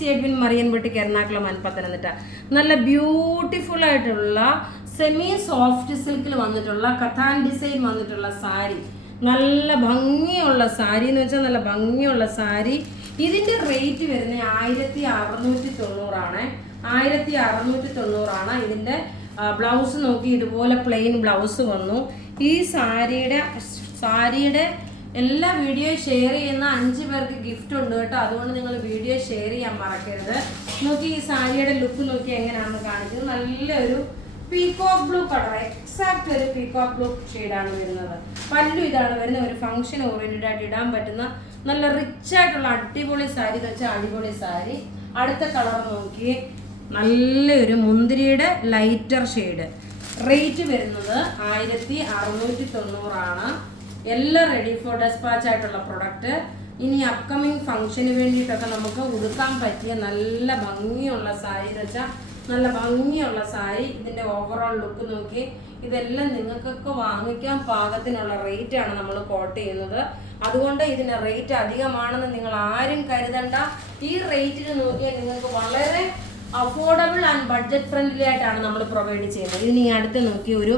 C Edwin മറിയൻപെട്ടിക്ക് എറണാകുളം പത്തനംതിട്ട. നല്ല beautiful ആയിട്ടുള്ള സെമി സോഫ്റ്റ് സിൽക്കിൽ വന്നിട്ടുള്ള കഥാൻ ഡിസൈൻ വന്നിട്ടുള്ള സാരി, നല്ല ഭംഗിയുള്ള സാരി എന്ന് വെച്ചാൽ നല്ല ഭംഗിയുള്ള സാരി. ഇതിൻ്റെ റേറ്റ് വരുന്നത് 1690 1690 ഇതിൻ്റെ ബ്ലൗസ് നോക്കി ഇതുപോലെ പ്ലെയിൻ ബ്ലൗസ് വന്നു. ഈ സാരിയുടെ എല്ലാ വീഡിയോ ഷെയർ ചെയ്യുന്ന 5 പേർക്ക് ഗിഫ്റ്റ് ഉണ്ട് കേട്ടോ. അതുകൊണ്ട് നിങ്ങൾ വീഡിയോ ഷെയർ ചെയ്യാൻ മറക്കരുത്. നോക്കി ഈ സാരിയുടെ ലുക്ക് നോക്കി എങ്ങനെയാണെന്ന് കാണിക്കുന്നത്. നല്ലൊരു പീകോക്ക് ബ്ലൂ കളർ, എക്സാക്ട് ഒരു പീകോക്ക് ബ്ലൂ ഷെയ്ഡാണ് വരുന്നത്. പല്ലു ഇതാണ് വരുന്നത്. ഒരു ഫംഗ്ഷൻ ഓറിയന്റഡ് ആയിട്ട് ഇടാൻ പറ്റുന്ന നല്ല റിച്ച് ആയിട്ടുള്ള അടിപൊളി സാരി എന്ന് വെച്ചാൽ അടിപൊളി സാരി. അടുത്ത കളർ നോക്കി നല്ലൊരു മുന്തിരിയുടെ ലൈറ്റർ ഷെയ്ഡ്. റേറ്റ് വരുന്നത് 1690. എല്ലാം റെഡി ഫോർ ഡെസ്പാച്ച് ആയിട്ടുള്ള പ്രൊഡക്റ്റ്. ഇനി അപ്കമിങ് ഫംഗ്ഷന് വേണ്ടിയിട്ടൊക്കെ നമുക്ക് ഉടുക്കാൻ പറ്റിയ നല്ല ഭംഗിയുള്ള സാരി എന്ന് വെച്ചാൽ നല്ല ഭംഗിയുള്ള സാരി. ഇതിൻ്റെ ഓവറോൾ ലുക്ക് നോക്കി. ഇതെല്ലാം നിങ്ങൾക്കൊക്കെ വാങ്ങിക്കാൻ പാകത്തിനുള്ള റേറ്റാണ് നമ്മൾ കോട്ട് ചെയ്യുന്നത്. അതുകൊണ്ട് ഇതിന് റേറ്റ് അധികമാണെന്ന് നിങ്ങൾ ആരും കരുതണ്ട. ഈ റേറ്റിന് നോക്കിയാൽ നിങ്ങൾക്ക് വളരെ അഫോർഡബിൾ ആൻഡ് ബഡ്ജറ്റ് ഫ്രണ്ട്ലി ആയിട്ടാണ് നമ്മൾ പ്രൊവൈഡ് ചെയ്യുന്നത്. ഇതിന് ഈ അടുത്ത് നോക്കി ഒരു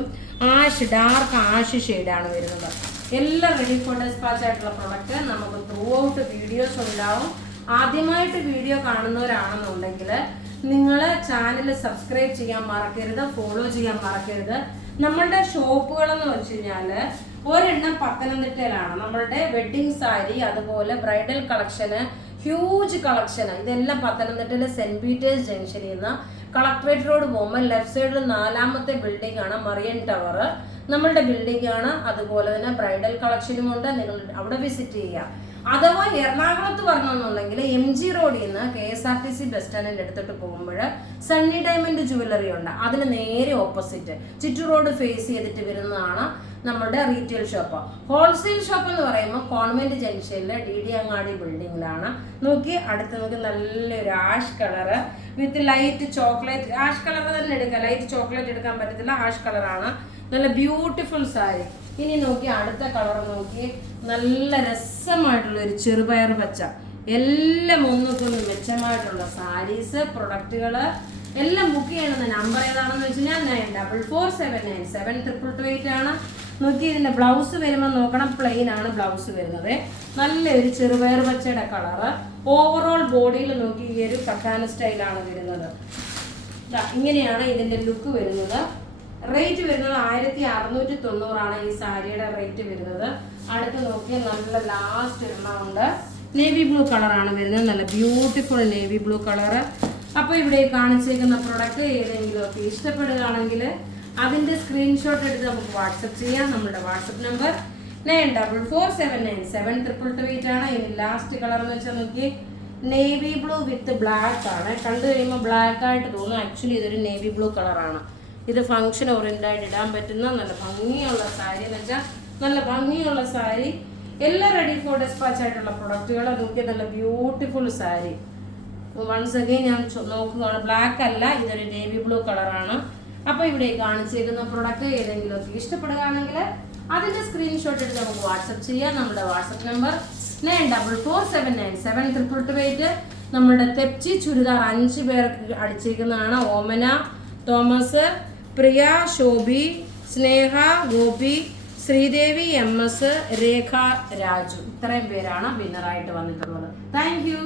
ഡാർക്ക് ആഷ് ഷെയ്ഡാണ് വരുന്നത്. എല്ലാം റെഡി ഫോർ ഡെസ്പാച്ച് ആയിട്ടുള്ള പ്രൊഡക്റ്റ്. നമുക്ക് ത്രൂ ഔട്ട് വീഡിയോസ് ഉണ്ടാവും. ആദ്യമായിട്ട് വീഡിയോ കാണുന്നവരാണെന്നുണ്ടെങ്കിൽ നിങ്ങൾ ചാനൽ സബ്സ്ക്രൈബ് ചെയ്യാൻ മറക്കരുത്, ഫോളോ ചെയ്യാൻ മറക്കരുത്. നമ്മളുടെ ഷോപ്പുകളെന്ന് വെച്ച് കഴിഞ്ഞാൽ ഒരെണ്ണം പത്തനംതിട്ടയിലാണ്. നമ്മളുടെ വെഡ്ഡിങ് സാരി, അതുപോലെ ബ്രൈഡൽ കളക്ഷന്, ഹ്യൂജ് കളക്ഷന്, ഇതെല്ലാം പത്തനംതിട്ടയിലെ സെന്റ് പീറ്റേഴ്സ് ജംഗ്ഷനിൽ നിന്ന് കളക്ട്രേറ്റ് റോഡ് പോകുമ്പോൾ ലെഫ്റ്റ് സൈഡിൽ 4ാമത്തെ ബിൽഡിംഗ് ആണ് മറിയൻ ടവർ, നമ്മളുടെ ബിൽഡിംഗ് ആണ്. അതുപോലെ തന്നെ ബ്രൈഡൽ കളക്ഷനും ഉണ്ട്. നിങ്ങൾ അവിടെ വിസിറ്റ് ചെയ്യുക. അഥവാ എറണാകുളത്ത് വരണമെന്നുണ്ടെങ്കിൽ MG റോഡിൽ നിന്ന് KSRTC ബസ് സ്റ്റാൻഡിൻ്റെ അടുത്തോട്ട് പോകുമ്പോൾ സണ്ണി ഡയമണ്ട് ജുവല്ലറി ഉണ്ട്. അതിന് നേരെ ഓപ്പോസിറ്റ് ചുറ്റു റോഡ് ഫേസ് ചെയ്തിട്ട് വരുന്നതാണ് നമ്മുടെ റീറ്റെയിൽ ഷോപ്പ്. ഹോൾസെയിൽ ഷോപ്പ് എന്ന് പറയുമ്പോൾ കോൺവെന്റ് ജംഗ്ഷനിലെ DD അങ്ങാടി ബിൽഡിങ്ങിലാണ്. നോക്കി അടുത്ത് നോക്കി നല്ലൊരു ash colour with light chocolate. Ash colour തന്നെ എടുക്കാം, ലൈറ്റ് ചോക്ലേറ്റ് എടുക്കാൻ പറ്റത്തില്ല, ആഷ് കളറാണ്. നല്ല ബ്യൂട്ടിഫുൾ സാരി. ഇനി നോക്കി അടുത്ത കളർ നോക്കി നല്ല രസമായിട്ടുള്ള ഒരു ചെറുപയർ പച്ച. എല്ലാം ഒന്നുകൊന്ന് മെച്ചമായിട്ടുള്ള സാരീസ്, പ്രൊഡക്റ്റുകൾ എല്ലാം ബുക്ക് ചെയ്യണമെന്ന നമ്പർ ഏതാണെന്ന് വെച്ച് കഴിഞ്ഞാൽ 9447972228 ആണ്. നോക്കി ഇതിൻ്റെ ബ്ലൗസ് വരുമ്പോൾ നോക്കണം, പ്ലെയിൻ ആണ് ബ്ലൗസ് വരുന്നത്. നല്ലൊരു ചെറുപയർ പച്ചയുടെ കളറ്. ഓവറോൾ ബോഡിയിൽ നോക്കി ഈ ഒരു കട്ടാന സ്റ്റൈലാണ് വരുന്നത്. ഇങ്ങനെയാണ് ഇതിൻ്റെ ലുക്ക് വരുന്നത്. റേറ്റ് വരുന്നത് 1690 ഈ സാരിയുടെ റേറ്റ് വരുന്നത്. അടുത്ത് നോക്കിയാൽ നല്ല ലാസ്റ്റ് എണ്ണമുണ്ട്. നേവി ബ്ലൂ കളറാണ് വരുന്നത്. നല്ല ബ്യൂട്ടിഫുൾ നേവി ബ്ലൂ കളറ്. അപ്പോൾ ഇവിടെ കാണിച്ചേക്കുന്ന പ്രൊഡക്റ്റ് ഏതെങ്കിലും ഒക്കെ ഇഷ്ടപ്പെടുകയാണെങ്കിൽ അതിൻ്റെ സ്ക്രീൻഷോട്ട് എടുത്ത് നമുക്ക് വാട്സപ്പ് ചെയ്യാം. നമ്മുടെ വാട്സപ്പ് നമ്പർ 9447972228 ആണ്. ഇനി ലാസ്റ്റ് കളർ എന്ന് വെച്ചാൽ നോക്കി നേവി ബ്ലൂ വിത്ത് ബ്ലാക്ക് ആണ്. കണ്ടു കഴിയുമ്പോൾ ബ്ലാക്ക് ആയിട്ട് തോന്നും, ആക്ച്വലി ഇതൊരു നേവി ബ്ലൂ കളറാണ്. ഇത് ഫംഗ്ഷൻ ഓറിയന്റഡ് ഇടാൻ പറ്റുന്ന നല്ല ഭംഗിയുള്ള സാരി എന്ന് വെച്ചാൽ നല്ല ഭംഗിയുള്ള സാരി. എല്ലാം റെഡി ഫോർ ഡെസ്പാച്ച് ആയിട്ടുള്ള പ്രൊഡക്റ്റുകൾ. നോക്കിയാൽ നല്ല ബ്യൂട്ടിഫുൾ സാരി. വൺസ് അഗെയിൻ ഞാൻ നോക്കുകയാണ്, ബ്ലാക്ക് അല്ല, ഇതൊരു നേവി ബ്ലൂ കളറാണ്. അപ്പോൾ ഇവിടെ കാണിച്ചേക്കുന്ന പ്രൊഡക്റ്റ് ഏതെങ്കിലും ഒക്കെ ഇഷ്ടപ്പെടുകയാണെങ്കിൽ അതിൻ്റെ സ്ക്രീൻഷോട്ട് എടുത്ത് നമുക്ക് വാട്സപ്പ് ചെയ്യാം. നമ്മുടെ വാട്സപ്പ് നമ്പർ 9447972228. നമ്മുടെ തെപ്ചി ചുരിദാർ 5 പേർക്ക് അടിച്ചേക്കുന്നതാണ്. ഓമന, തോമസ്, പ്രിയ, ശോഭി, സ്നേഹ, ഗോപി, ശ്രീദേവി, MS, രേഖ, രാജു, ഇത്രയും പേരാണ് വിന്നറായിട്ട് വന്നിട്ടുള്ളത്. Thank you.